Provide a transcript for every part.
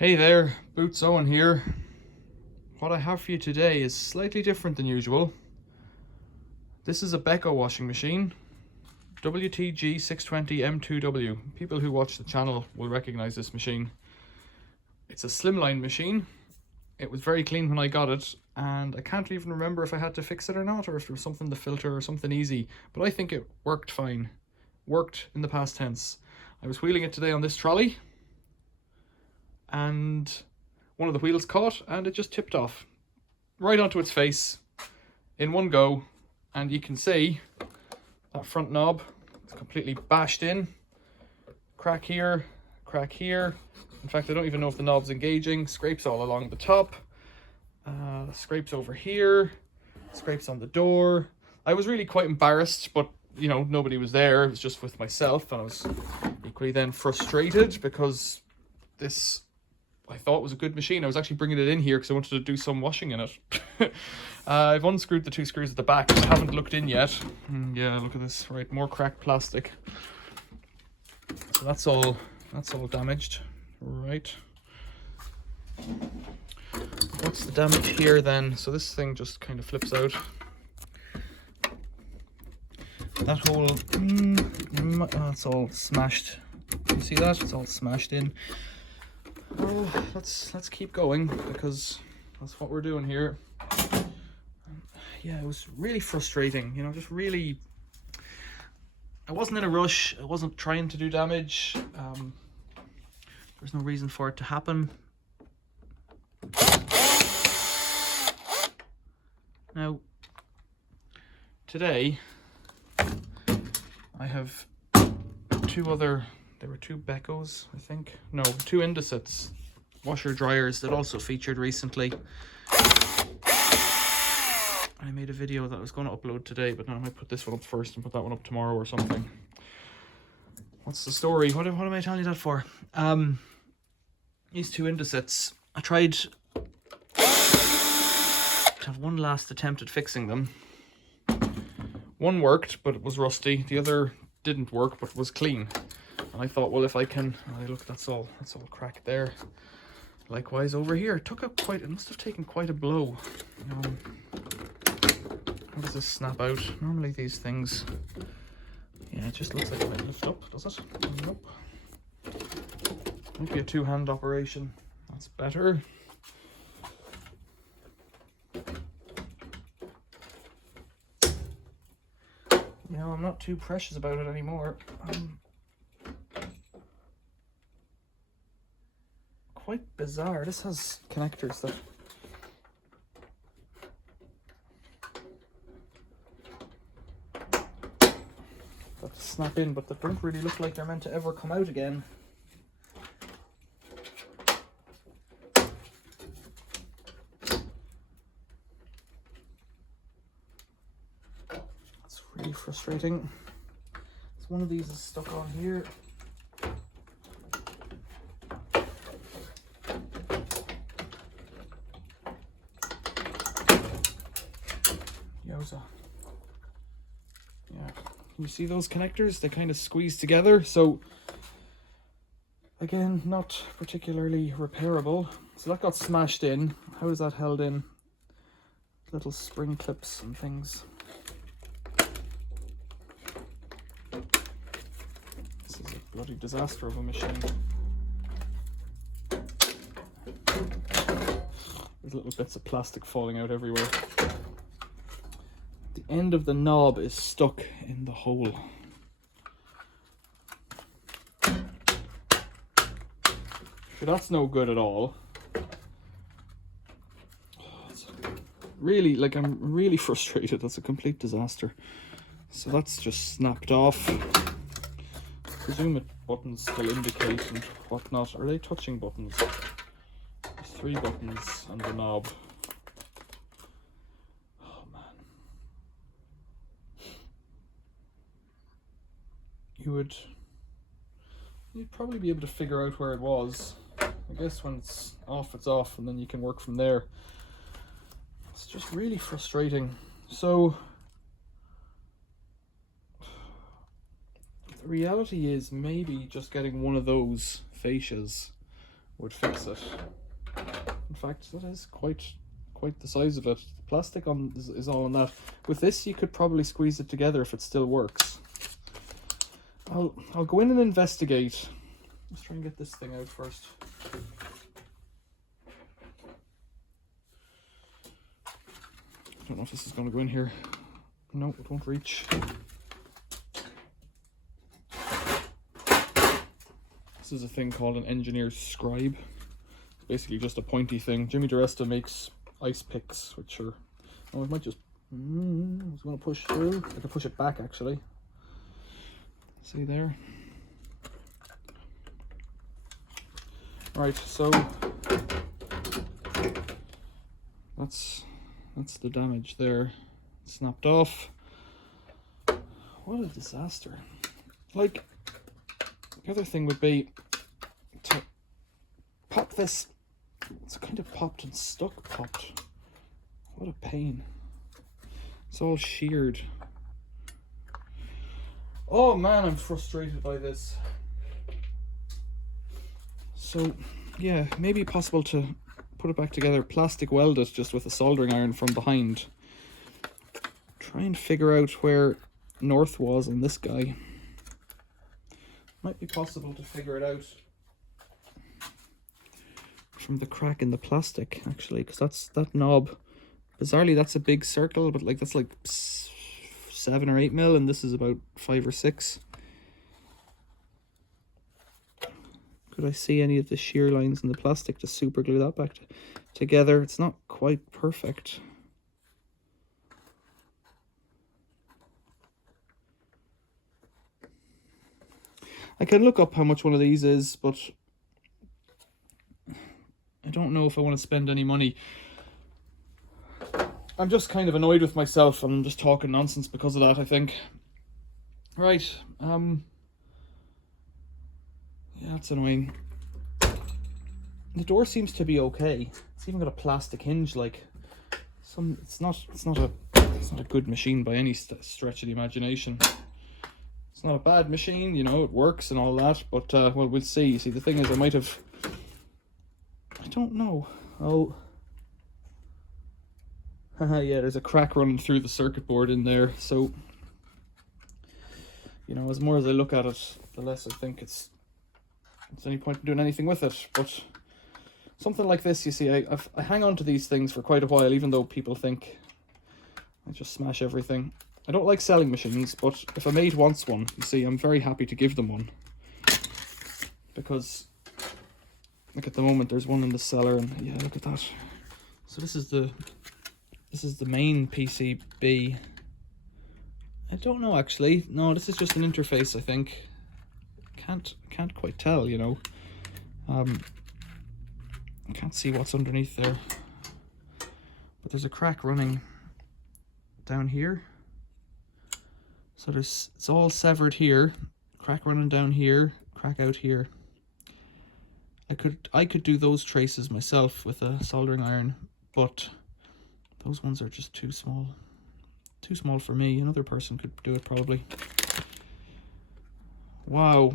Hey there, Boots Owen here. What I have for you today is slightly different than usual. This is a Beko washing machine, WTG620M2W. People who watch the channel will recognize this machine. It's a slimline machine. It was very clean when I got it, and I can't even remember if I had to fix it or not, or if there was something to filter or something easy, but I think it worked fine. Worked in the past tense. I was wheeling it today on this trolley, and one of the wheels caught and it just tipped off right onto its face in one go, and you can see that front knob is completely bashed in. Crack here, crack here. In fact, I don't even know if the knob's engaging. Scrapes all along the top, scrapes over here, scrapes on the door. I was really quite embarrassed, but you know, nobody was there. It was just with myself, and I was equally then frustrated because this, I thought, was a good machine. I was actually bringing it in here because I wanted to do some washing in it. I've unscrewed the two screws at the back. I haven't looked in yet. Yeah, look at this. Right, more cracked plastic. So that's all damaged. Right. What's the damage here then? So this thing just kind of flips out. That whole it's all smashed. You see that? It's all smashed in. Well, let's keep going, because that's what we're doing here. Yeah, it was really frustrating, you know, just really, I wasn't in a rush, I wasn't trying to do damage, there's no reason for it to happen. Now, today, I have there were two Bekos, I think. No, two Indusets washer dryers that also featured recently. I made a video that I was going to upload today, but now I might put this one up first and put that one up tomorrow or something. What's the story? What am I telling you that for? These two Indusets, I tried to have one last attempt at fixing them. One worked, but it was rusty. The other didn't work, but was clean. And I thought, well, if I can, look, that's all cracked there. Likewise over here, it must have taken quite a blow. How does this snap out? Normally these things, yeah, it just looks like it might lift up, does it? Nope. Might be a two-hand operation. That's better. You know, I'm not too precious about it anymore. Quite bizarre. This has connectors that snap in, but that don't really look like they're meant to ever come out again. That's really frustrating. So one of these is stuck on here. Yeah, can you see those connectors? They kind of squeeze together, so again, not particularly repairable. So that got smashed in. How is that held in? Little spring clips and things. This is a bloody disaster of a machine. There's little bits of plastic falling out everywhere. The end of the knob is stuck in the hole. So that's no good at all. It's really, like, I'm really frustrated. That's a complete disaster. So that's just snapped off. I presume it buttons still indicate and whatnot. Are they touching buttons? There's 3 buttons on the knob. You'd probably be able to figure out where it was. I guess when it's off, and then you can work from there. It's just really frustrating. So the reality is maybe just getting one of those fascias would fix it. In fact, that is quite the size of it. The plastic on is all on that. With this, you could probably squeeze it together if it still works. I'll go in and investigate. Let's try and get this thing out first. I don't know if this is going to go in here. No, it won't reach. This is a thing called an engineer's scribe. It's basically just a pointy thing. Jimmy DiResta makes ice picks, which are... Oh, it might just... I was going to push through. I could push it back, actually. See there? Right, so... That's the damage there. Snapped off. What a disaster. Like, the other thing would be to pop this. It's kind of popped and stuck popped. What a pain. It's all sheared. Oh man, I'm frustrated by this. So yeah, maybe possible to put it back together, plastic weld it just with a soldering iron from behind. Try and figure out where north was on this guy. Might be possible to figure it out from the crack in the plastic, actually, because that knob, bizarrely that's a big circle, but like that's like 7 or 8 mil, and this is about 5 or 6. Could I see any of the shear lines in the plastic to super glue that back together? It's not quite perfect. I can look up how much one of these is, but I don't know if I want to spend any money. I'm just kind of annoyed with myself, and I'm just talking nonsense because of that, I think. Right, yeah, that's annoying. The door seems to be okay. It's even got a plastic hinge, like it's not a good machine by any stretch of the imagination. It's not a bad machine, you know, it works and all that, but well, we'll see. See, the thing is, I don't know. Oh, yeah, there's a crack running through the circuit board in there, so, you know, as more as I look at it, the less I think it's any point in doing anything with it. But something like this, you see, I hang on to these things for quite a while, even though people think I just smash everything. I don't like selling machines, but if a mate wants one, you see, I'm very happy to give them one. Because, like at the moment, there's one in the cellar, and yeah, look at that. So this is the main PCB. I don't know, actually. No, this is just an interface, I think. Can't quite tell, you know. I can't see what's underneath there. But there's a crack running down here. So it's all severed here, crack running down here, crack out here. I could do those traces myself with a soldering iron, but those ones are just too small. Too small for me. Another person could do it probably. Wow.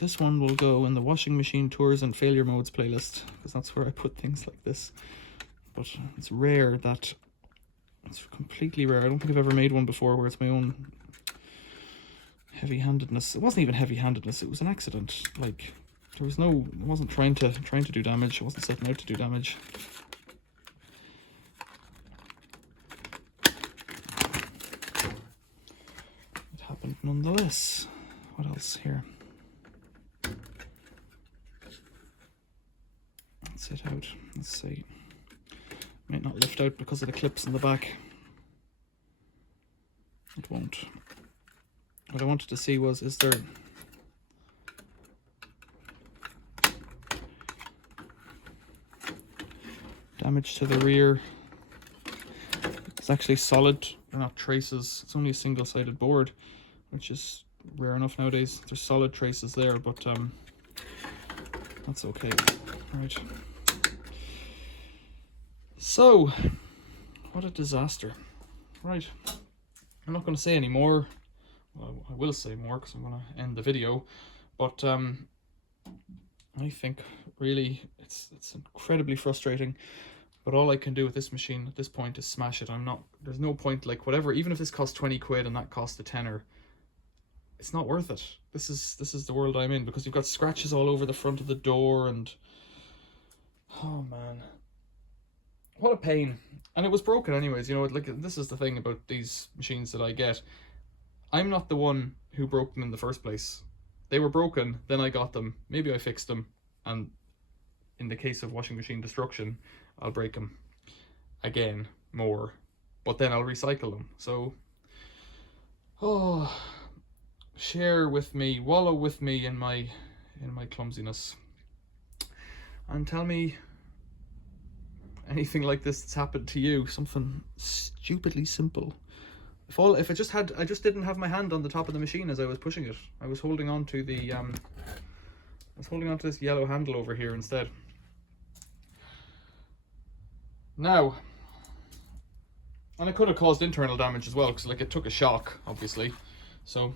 This one will go in the washing machine tours and failure modes playlist, because that's where I put things like this. But it's rare that, it's completely rare. I don't think I've ever made one before where it's my own heavy-handedness. It wasn't even heavy-handedness, it was an accident. Like, there was no, I wasn't trying to do damage, I wasn't setting out to do damage. It happened nonetheless. What else here? Let's sit out, let's see. Might not lift out because of the clips in the back. It won't. What I wanted to see was, is there damage to the rear? It's actually solid, they're not traces. It's only a single-sided board, which is rare enough nowadays. There's solid traces there, but that's okay. Right. So, what a disaster. Right. I'm not going to say any more. Well, I will say more because I'm going to end the video, but I think really it's incredibly frustrating. But all I can do with this machine at this point is smash it. There's no point, like, whatever, even if this costs 20 quid and that cost a tenner, it's not worth it. This is the world I'm in, because you've got scratches all over the front of the door, and oh man, what a pain. And it was broken anyways, you know, like, this is the thing about these machines that I get. I'm not the one who broke them in the first place. They were broken, then I got them, maybe I fixed them, and in the case of washing machine destruction, I'll break them again more, but then I'll recycle them. So, share with me, wallow with me in my clumsiness, and tell me anything like this that's happened to you, something stupidly simple. If I just didn't have my hand on the top of the machine as I was pushing it. I was holding on to the this yellow handle over here instead. Now, and it could have caused internal damage as well, because like it took a shock, obviously. So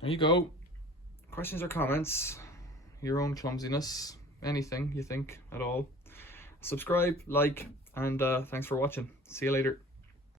there you go. Questions or comments, your own clumsiness, anything you think at all. Subscribe, like, and thanks for watching. See you later.